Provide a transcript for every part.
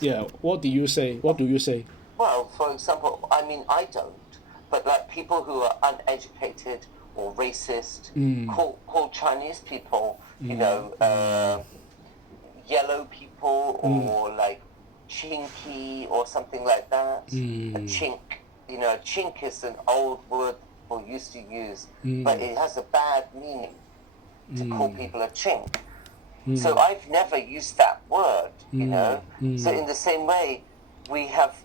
Yeah. What do you say? What do you say? Well, for example, I mean, I don't, but like people who are uneducated or racist call Chinese people, yellow people or like chinky or something like that. A chink, a chink is an old word people used to use, but it has a bad meaning to call people a chink. So I've never used that word, So in the same way, we have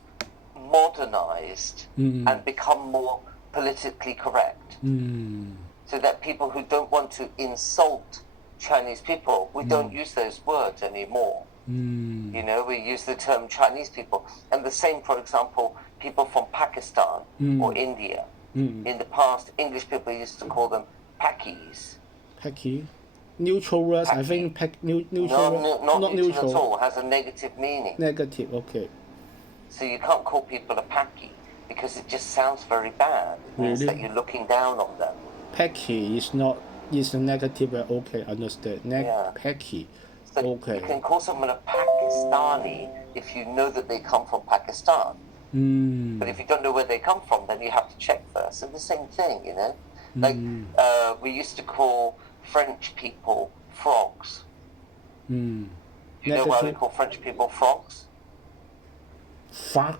modernized and become more politically correct. So that people who don't want to insult Chinese people, we don't use those words anymore. We use the term Chinese people. And the same, for example, people from Pakistan or India. In the past, English people used to call them Pakis. Paki. Neutral words. I think neutral. Not not neutral at all. Has a negative meaning. Negative. Okay. So you can't call people a Paki because it just sounds very bad. It means that you're looking down on them. Paki is not is a negative. Okay, understand. Paki. So okay. You can call someone a Pakistani if you know that they come from Pakistan. But if you don't know where they come from, then you have to check first. So the same thing, Like we used to call French people frogs. You know why we call French people frogs? Frog.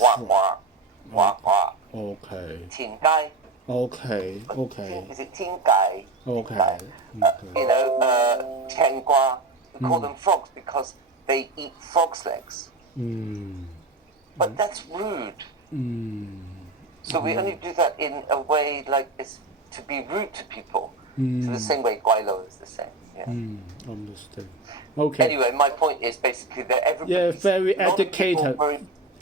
Wah wah. Wah wah. Okay. 天街. Okay. Is it 天街? Okay. 天瓜. We call them frogs because they eat frogs' legs. But that's rude. So we only do that in a way like this to be rude to people. So the same way Guaylo is the same. Yeah. Understand. Okay. Anyway, my point is basically that everybody. Very educated.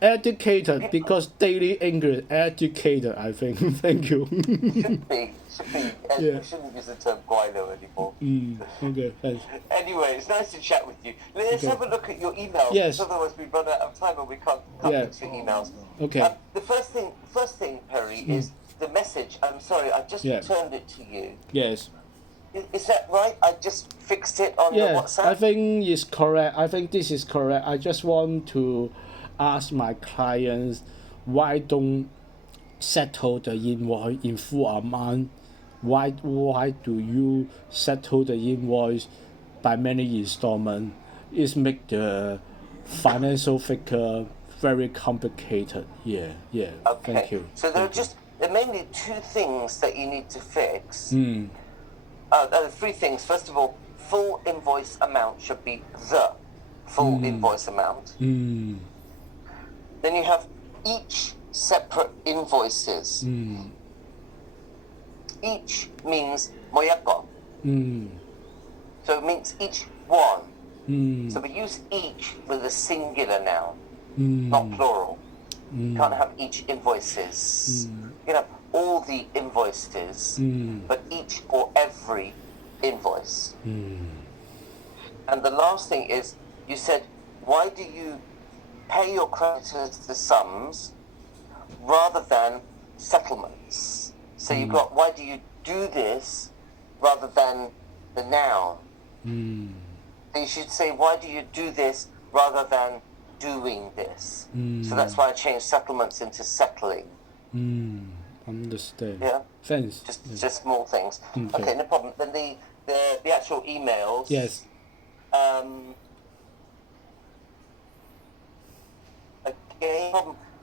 Educated because daily English. Educated, I think. Thank you. Should be. We shouldn't use the term Guaylo anymore. Okay, thanks. Anyway, it's nice to chat with you. Let's have a look at your emails. Yes. Otherwise, we run out of time and we can't into your emails. Okay. The first thing, Perry, is the message. I'm sorry, I just returned it to you. Yes. Is that right? I just fixed it on the WhatsApp? I think it's correct. I think this is correct. I just want to ask my clients why don't settle the invoice in full amount. Why do you settle the invoice by many installments? It make the financial figure very complicated. Yeah. Okay. Thank you. So there are mainly two things that you need to fix. Three things. First of all, full invoice amount should be the full invoice amount. Then you have each separate invoices. Each means moyako. So it means each one. So we use each with a singular noun, not plural. You can't have each invoices. You can have all the invoices, but each or every invoice. And the last thing is, you said, why do you pay your creditors the sums rather than settlements? So you've got, why do you do this rather than the noun? So you should say, why do you do this rather than doing this? So that's why I changed settlements into settling. Understand. Yeah? Thanks. Just small things. Okay, no problem. Then the actual emails. Yes. Again,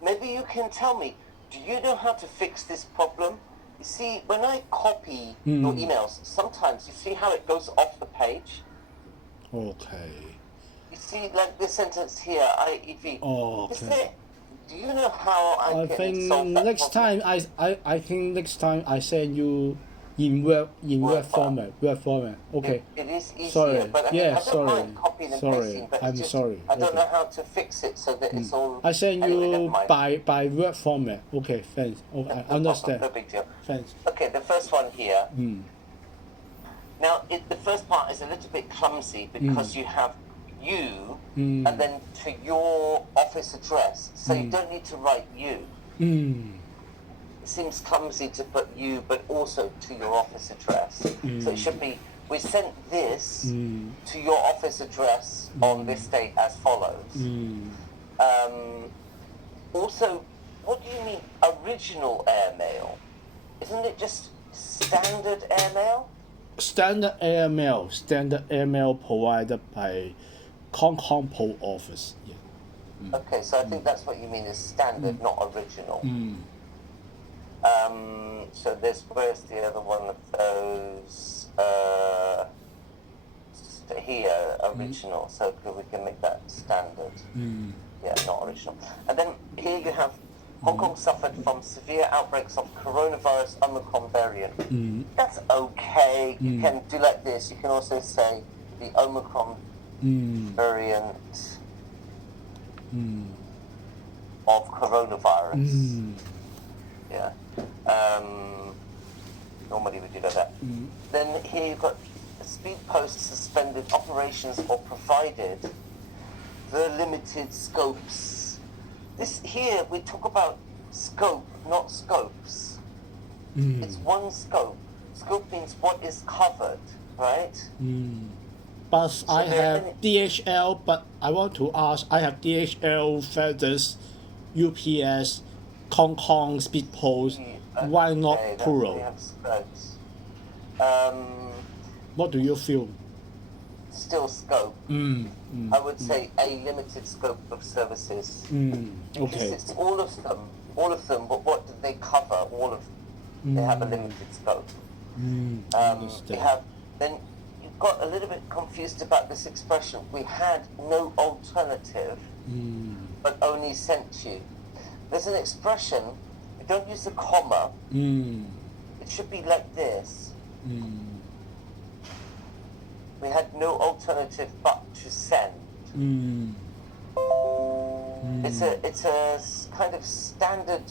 maybe you can tell me, do you know how to fix this problem? You see, when I copy your emails, sometimes you see how it goes off the page? Okay. You see, like this sentence here, IEV. Okay. Do you know how I can solve that next problem? time I think next time I send you in word format. Okay. It is easier, sorry. But I don't mind copying and pasting, but I'm just, sorry. I don't know how to fix it so that it's all. I send you by word format. Okay, thanks. Okay, I understand. No big deal. Thanks. Okay, the first one here. Now, the first part is a little bit clumsy because you have you and then to your office address. So you don't need to write you. It seems clumsy to put you, but also to your office address. So it should be we sent this to your office address on this date as follows. Also, what do you mean original airmail? Isn't it just standard airmail? Standard airmail provided by Hong Kong Post Office. Yeah. Okay, so I think that's what you mean is standard, not original. So where's the other one of those? Here, original. So we can make that standard. Yeah, not original. And then here you have Hong Kong suffered from severe outbreaks of coronavirus Omicron variant. That's okay. You can do like this. You can also say the Omicron variant of coronavirus. Yeah. Normally we do like that. Then here you've got Speed Post suspended operations or provided the limited scopes. This here we talk about scope, not scopes. It's one scope. Scope means what is covered, right? But So I there are have DHL, but I want to ask, I have DHL, FedEx, UPS, Hong Kong, Speed Post. Why not okay, that's plural? we have scopes. What do you feel? Still scope. I would say a limited scope of services. Because Okay. it's all of them, but what do they cover? All of them. They have a limited scope. Then you got a little bit confused about this expression. We had no alternative, but only sent you. There's an expression, we don't use a comma. It should be like this. We had no alternative but to send. It's a kind of standard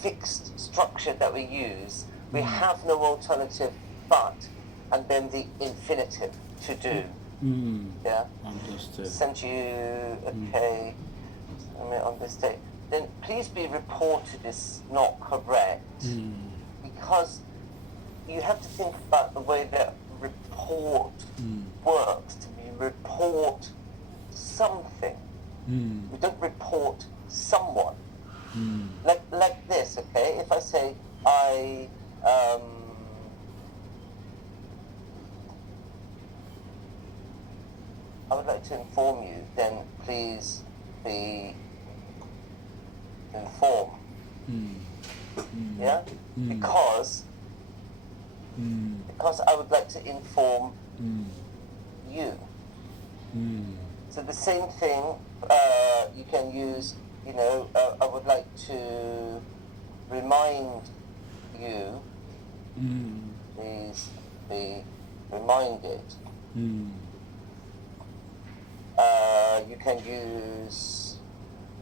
fixed structure that we use. We have no alternative but, and then the infinitive, to do. Yeah? Understood. Sent you, okay, on this date. Then please be reported is not correct, because you have to think about the way that report works. We report something. We don't report someone. Like this, okay? If I say I would like to inform you, then please be informed. Yeah? Because I would like to inform you. So the same thing, you can use, I would like to remind you, please be reminded. You can use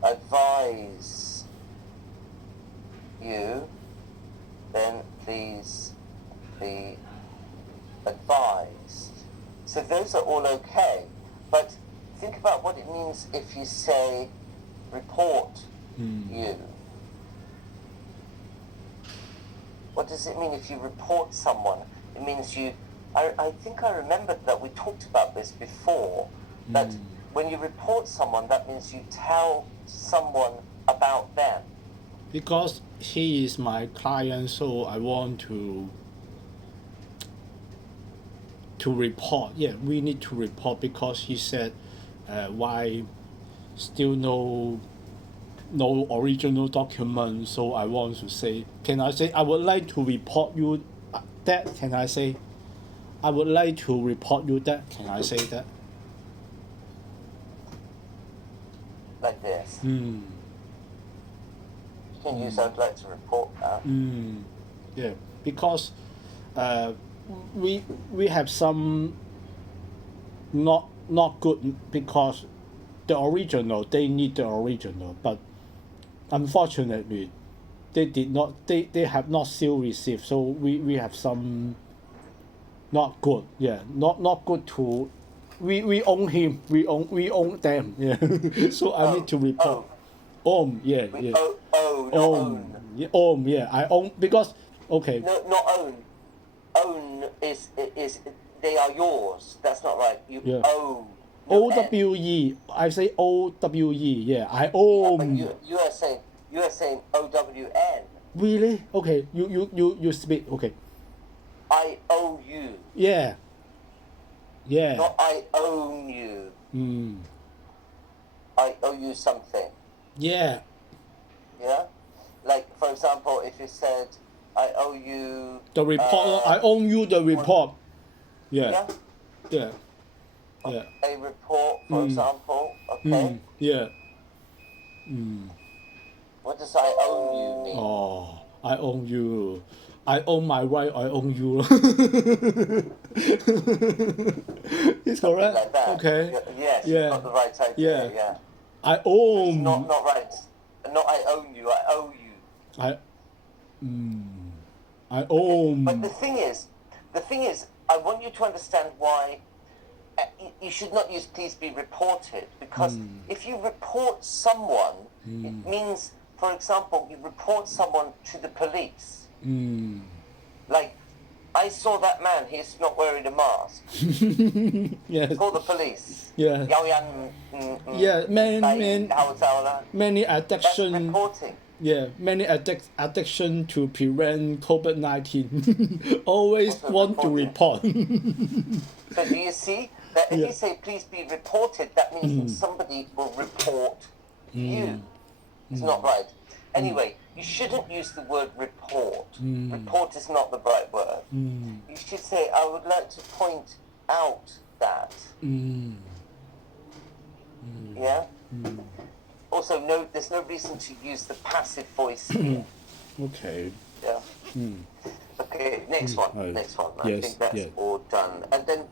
advise you, then please be advised. So those are all okay, but think about what it means if you say report you. What does it mean if you report someone? It means I think I remembered that we talked about this before, that when you report someone, that means you tell someone about them. Because he is my client, so I want to report. Yeah, we need to report because he said why still no original document. So I want to say, can I say I would like to report you that? Can I say I would like to report you that? Can I say that? Like this. You can use I'd like to report that. Yeah, because we have some not good, because the original, they need the original, but unfortunately they have not still received, so we have some not good. Yeah, not good to we own him, we own them. Yeah. So I need to report. Yeah. Own. Yeah, I own, because okay. No, not own. Own is they are yours. That's not right. You Yeah. own. No N. OWE. I say OWE. Yeah, I Yeah, own. but you are saying OWN. Really? Okay. You speak. Okay. I owe you. Yeah. Yeah. Not I own you. Mm. I owe you something. Yeah. Yeah? Like, for example, if you said, I owe you... The report. I own you the report. Yeah. Yeah? Yeah. Yeah. A report, for example. Okay? Yeah. What does I own you mean? Oh, I own you. I own my wife. I own you. It's correct. Like that. Okay. Yes, Yeah. you've got the right idea. Yeah. Yeah. I own. Not right. Not I own you. I owe you. I own. But the thing is, I want you to understand why you should not use please be reported, because if you report someone, it means, for example, you report someone to the police. Like, I saw that man, he's not wearing a mask. Yes. Call the police. Yeah. 有人 Yeah.戴口罩啦。 Many That's addiction. reporting. Yeah. Many addiction to prevent COVID-19. Always Also want to report. So do you see that if Yeah. you say please be reported, that means that somebody will report you. It's not right. Anyway, you shouldn't use the word report. Report is not the right word. You should say, I would like to point out that. Yeah? Also, no, there's no reason to use the passive voice here. Okay. Yeah? Okay, next one. Oh, Next one. I yes, think that's yes. all done. And then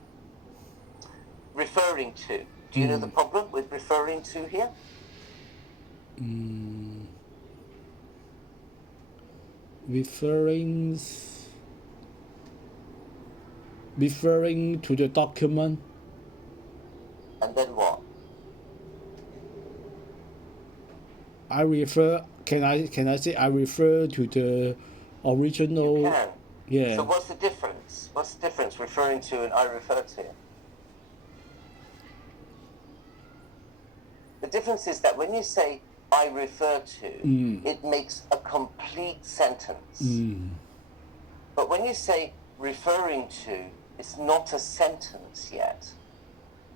referring to. Do you know the problem with referring to here? Referring to the document. And then what? I refer. Can I say I refer to the original? You can. Yeah. So what's the difference? What's the difference referring to and I refer to? The difference is that when you say I refer to, it makes a complete sentence. But when you say referring to, it's not a sentence yet.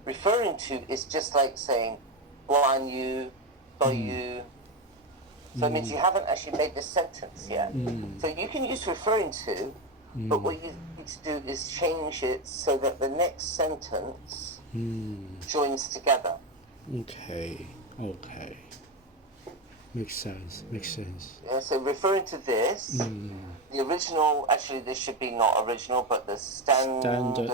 Referring to is just like saying 关于, 对于. So it means you haven't actually made the sentence yet. So you can use referring to, but what you need to do is change it so that the next sentence joins together. Okay. Makes sense. Yeah, so referring to this, the original, actually this should be not original, but the standard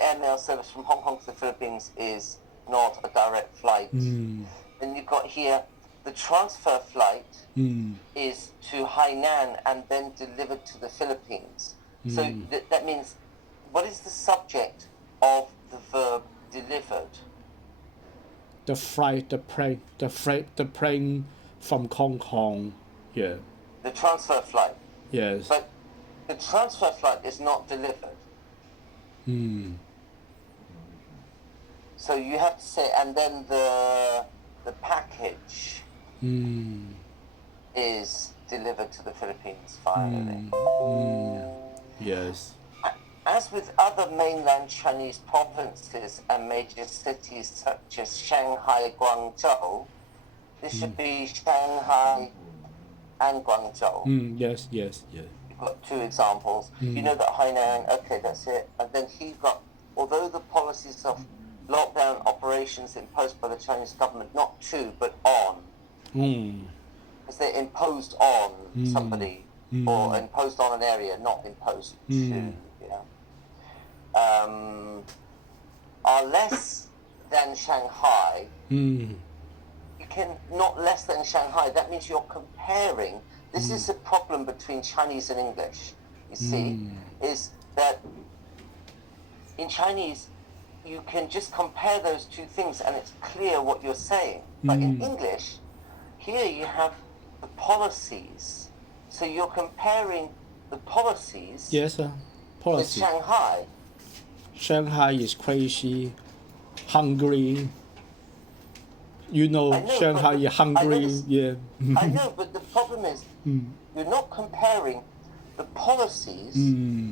airmail service from Hong Kong to the Philippines is not a direct flight. Then you've got here, the transfer flight is to Hainan and then delivered to the Philippines. So that means, what is the subject of the verb delivered? The plane from Hong Kong. Yeah. The transfer flight. Yes. But the transfer flight is not delivered. So you have to say, and then the package is delivered to the Philippines finally. Yes. As with other mainland Chinese provinces and major cities such as Shanghai, Guangzhou, this should be Shanghai and Guangzhou. Yes. You've got two examples. You know that Hainan, okay, that's it. And then he got, although the policies of lockdown operations imposed by the Chinese government, not to, but on, because they're imposed on somebody or imposed on an area, not imposed to. Are less than Shanghai. You can not less than Shanghai. That means you're comparing. This is a problem between Chinese and English. You see, is that in Chinese you can just compare those two things and it's clear what you're saying. But in English, here you have the policies. So you're comparing the policies Yes, with policy. Shanghai. Shanghai is crazy, hungry. You know, I know, Shanghai is hungry. Yeah. I know, but the problem is you're not comparing the policies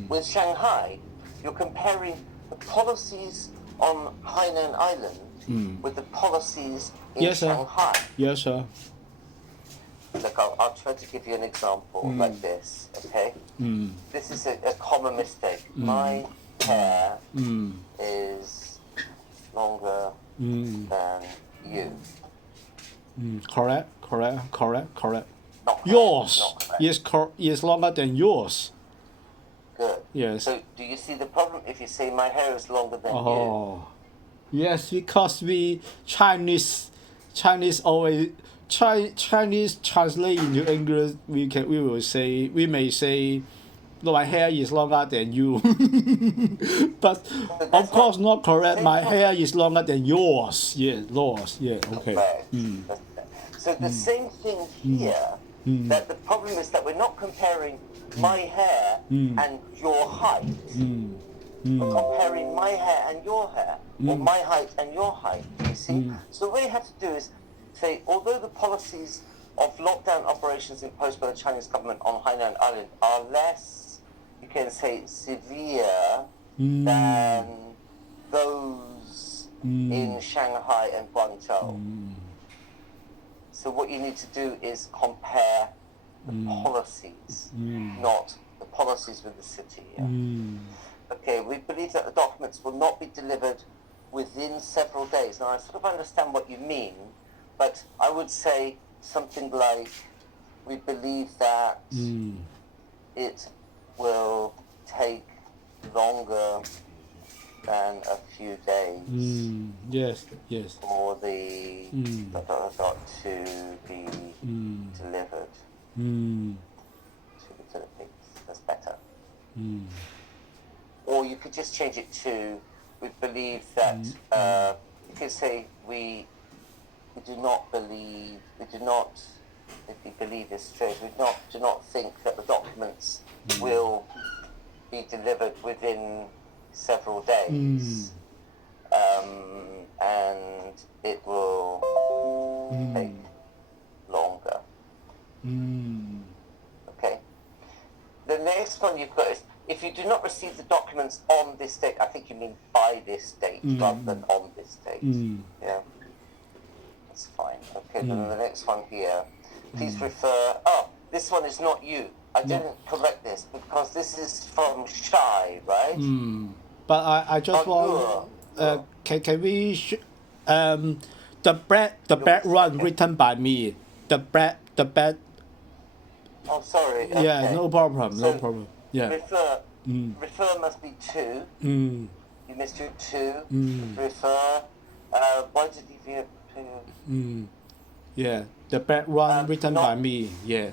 with Shanghai. You're comparing the policies on Hainan Island with the policies in Yes, sir. Shanghai. Yes, sir. Look, I'll try to give you an example like this, okay? This is a common mistake. My hair is longer than you. Correct. Not correct, Yours not correct. is longer than yours. Good. Yes. So do you see the problem if you say my hair is longer than you? Oh, yes, because we Chinese always Chinese translate into English. We may say, "No, my hair is longer than you," but of course not correct. My hair is longer than yours. Yeah, yours. Yeah. Okay. Right. So the same thing here, that the problem is that we're not comparing my hair and your height. We're comparing my hair and your hair, or my height and your height, you see? So what you have to do is say, although the policies of lockdown operations imposed by the Chinese government on Hainan Island are less, you can say, severe than those in Shanghai and Guangzhou. So what you need to do is compare the policies, not the policies with the city. Yeah? Okay, we believe that the documents will not be delivered within several days. Now, I sort of understand what you mean, but I would say something like, we believe that it will take longer than a few days Yes. for the to be delivered to the Philippines. That's better. Or you could just change it to, we believe that, you could say, we do not believe, if you believe is strange, we do not think that the documents will be delivered within several days. And it will take longer. Okay? The next one you've got is, if you do not receive the documents on this date, I think you mean by this date rather than on this date. Yeah? That's fine. Okay, then the next one here. Please refer, this one is not you. I didn't correct this because this is from Shy, right? But I just want. Can we? The bad one written by me. The bad. Oh, sorry. Yeah, okay. no problem. So, No problem. Yeah. Refer must be 2. You missed your 2. Refer. Why did you? Yeah, the bad one written by me. Yeah.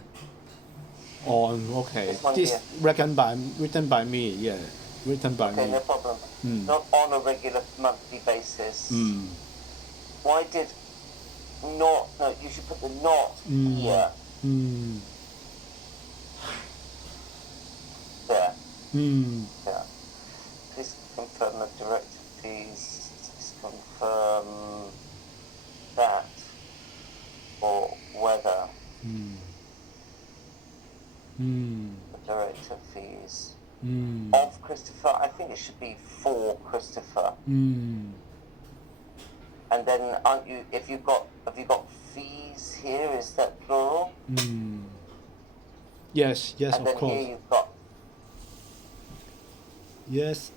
Okay. This written by me. Yeah. Written by me. Okay, no problem. Not on a regular monthly basis. Why did not? No, you should put the not here. There. Yeah. Please confirm the director fees. Please confirm that or whether the director fees of Christopher. I think it should be for Christopher. And then, aren't you? Have you got fees here? Is that plural? Yes, and of then course. Here you've got. Yes.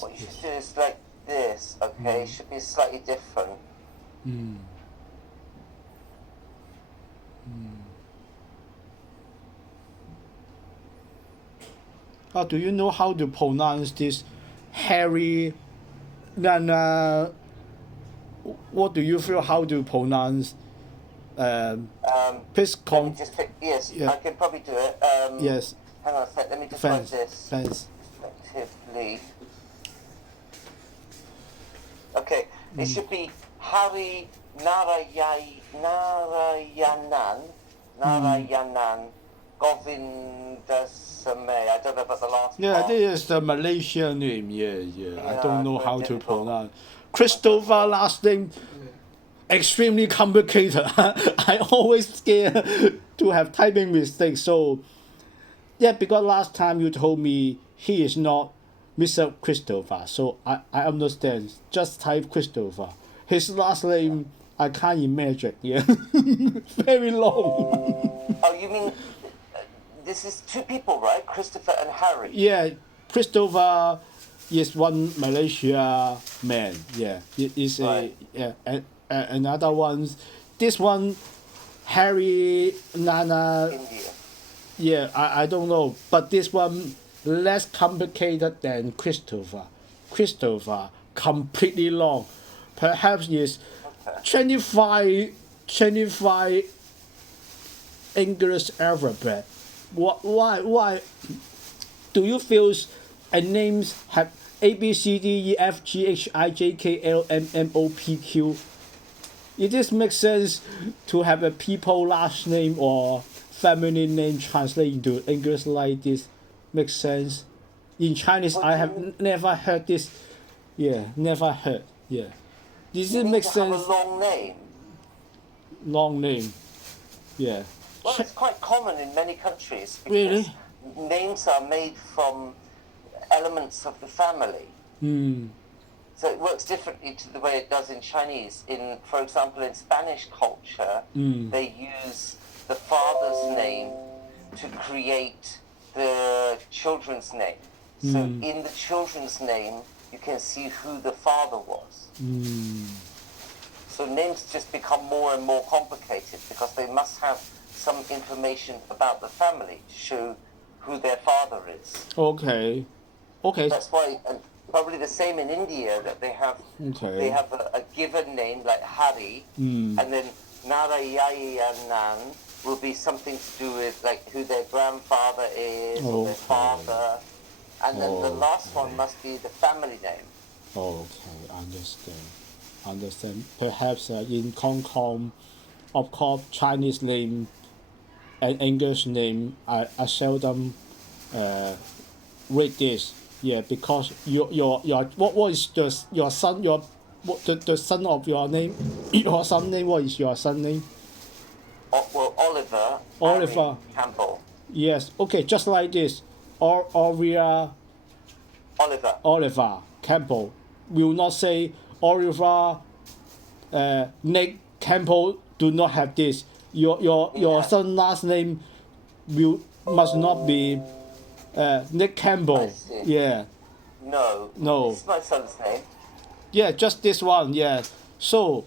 What you should do is like this. Okay, it should be slightly different. Do you know how to pronounce this Harry? Then what do you feel how to pronounce? Please Let me just pick, yes, Yeah. I can probably do it. Yes. Hang on a sec. Let me just write this. Thanks. Effectively. Okay, it should be Hari Narayanan Govindasamy. I don't know about the last Yeah, part. this is the Malaysian name. Yeah. I don't know It's how very to difficult. pronounce. Christopher last name, extremely complicated. I always scared to have typing mistakes. So, yeah, because last time you told me he is not Mr. Christopher, so I understand. Just type Christopher. His last name, I can't imagine. Yeah, very long. Oh, you mean this is two people, right? Christopher and Harry. Yeah, Christopher is one Malaysia man. Yeah, it is a Right. yeah, and another one. This one, Harry Nana. India. Yeah, I don't know, but this one less complicated than Christopher. Christopher completely long, perhaps is Okay. 25 English alphabet. Why do you feel a names have A B C D E F G H I J K L M N O P Q? It just makes sense to have a people last name or family name translate into English like this. Makes sense. In Chinese, What I do have you- never heard this. Yeah, never heard. Yeah. Does You it mean make to sense? have a long name? Long name. Yeah. Well, it's quite common in many countries because Really? names are made from elements of the family. So it works differently to the way it does in Chinese. For example, in Spanish culture, they use the father's name to create the children's name. So in the children's name, you can see who the father was. So names just become more and more complicated because they must have some information about the family to show who their father is. Okay. Okay. That's why, and probably the same in India, that they have Okay. they have a given name like Hari, and then Narayanan will be something to do with like who their grandfather is or their Okay. father, and then the last one must be the family name. Okay, understand. Perhaps in Hong Kong, of course, Chinese name and English name, I seldom read this. Yeah, because your what is your son the son of your name, your son name, what is your son name? Well, Oliver. Oliver. Harry Campbell. Yes. Okay, just like this. Oliver Campbell will not say Oliver Nick Campbell do not have this. Your son last name must not be Nick Campbell. I see. Yeah. No. This is my son's name. Yeah, just this one. Yeah. So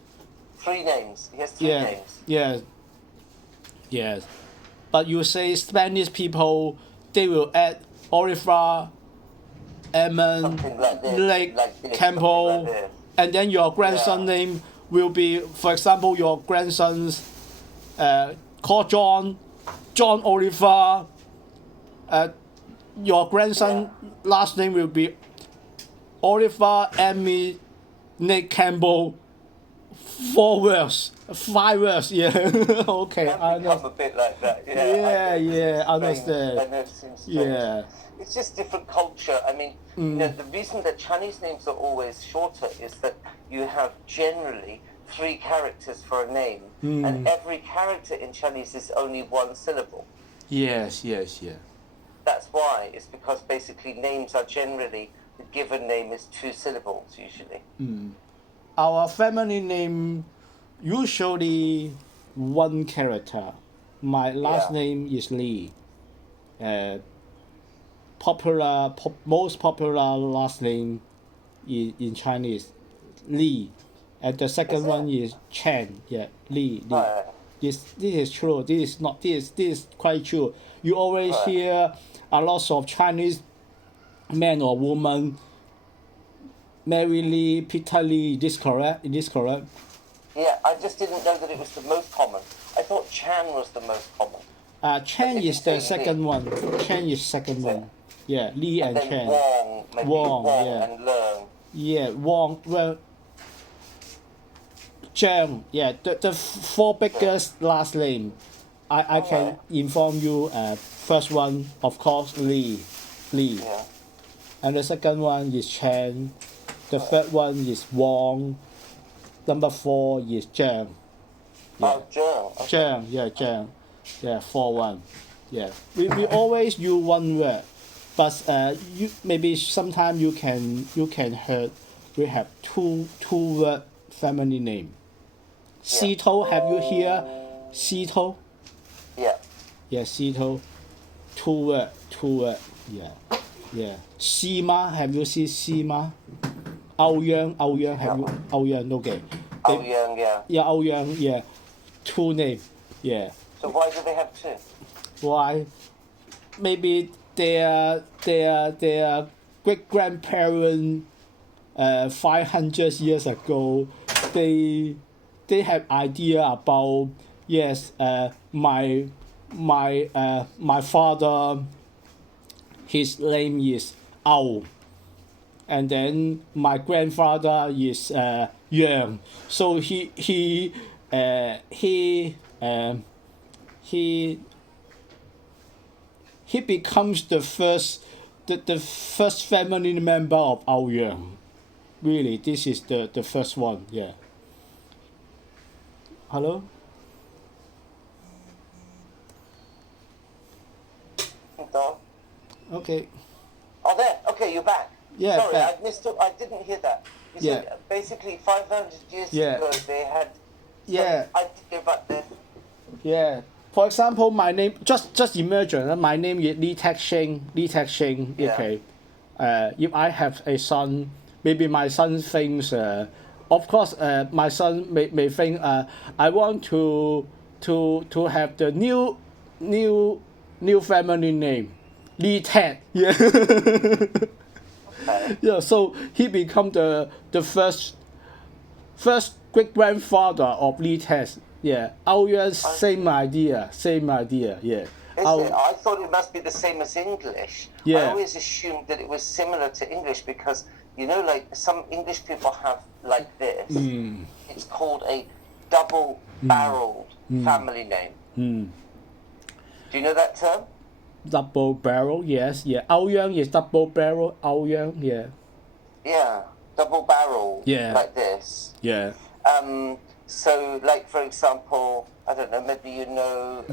3 names. He has 3 yeah. names. Yeah. Yes. But you say Spanish people, they will add Oliver, Eamon, Something like this. Lake, Like this, Campbell, something like this. and then your grandson Yeah. name will be, for example, your grandson's called John Oliver. Your grandson last name will be Oliver Emmy Nick Campbell. 4 words, 5 words. Yeah. Okay. Can I become know. a bit like that. Yeah. I Understand. know it seems strange. Yeah. It's just different culture. I mean, the reason that Chinese names are always shorter is that you have generally 3 characters for a name, and every character in Chinese is only 1 syllable. Yes. That's why. It's because basically names are generally, the given name is 2 syllables usually. Our family name usually 1 character. My last Yeah. name is Lee. Most popular last name in Chinese, Lee, and the second Is it? one is Chen. Yeah, Lee. Right. This is true. This is not this is quite true. You always Right. hear a lot of Chinese men or woman, Mary Lee, Peter Lee. Is this correct? Yeah, I just didn't know that it was the most common. I thought Chan was the most common. Chen If is you the say second Lee. one. Chen is second one. Yeah, Lee and Then Chen. Wong, maybe Wong, Wong yeah. and Leung. Yeah, Wong. Well, Zhang. Yeah, the 4 biggest last name I can inform you. First one, of course, Lee. Yeah. And the second one is Chen. The third one is Wong. Number 4 is Zhang. Yeah. Oh, Zhang. Okay. Zhang, yeah, Zhang. Yeah, 4-1. Yeah. We always use one word. But you maybe sometime you can heard we have two word family name. Sito, have you hear Sito? Yeah. Yeah, Sito. Two word. Yeah. Sima, have you seen Sima? Ouyang, have you Ouyang? Okay. Ouyang, yeah. Yeah, Ouyang, yeah. 2 name. Yeah. So why do they have 2? Why? Maybe their great grandparent 500 years ago, they have idea about my father, his name is Ao, and then my grandfather is Yang. So he becomes the first family member of Ouyang. Really, this is the first one. Yeah. Hello. Dog. Okay. Oh, there. Okay, you're back. Yeah. Sorry, back. I missed it. I didn't hear that. You said basically 500 years ago they had. Yeah. Idea about this. Yeah. For example, my name just imagine my name is Li Texing. Yeah. Okay. If I have a son, maybe my son thinks. Of course, my son may think. I want to have the new family name, Li Ted. Yeah. Okay. Yeah. So he become the first great grandfather of Li Ted. Yeah, Ouyang, same idea. Yeah. Is it? I thought it must be the same as English. Yeah. I always assumed that it was similar to English because, like some English people have like this. It's called a double-barreled family name. Do you know that term? Double barrel, yes, yeah. Ouyang is double barrel. Ouyang, yeah. Yeah, double-barreled. Yeah. Like this. Yeah. So, like for example, I don't know. Maybe like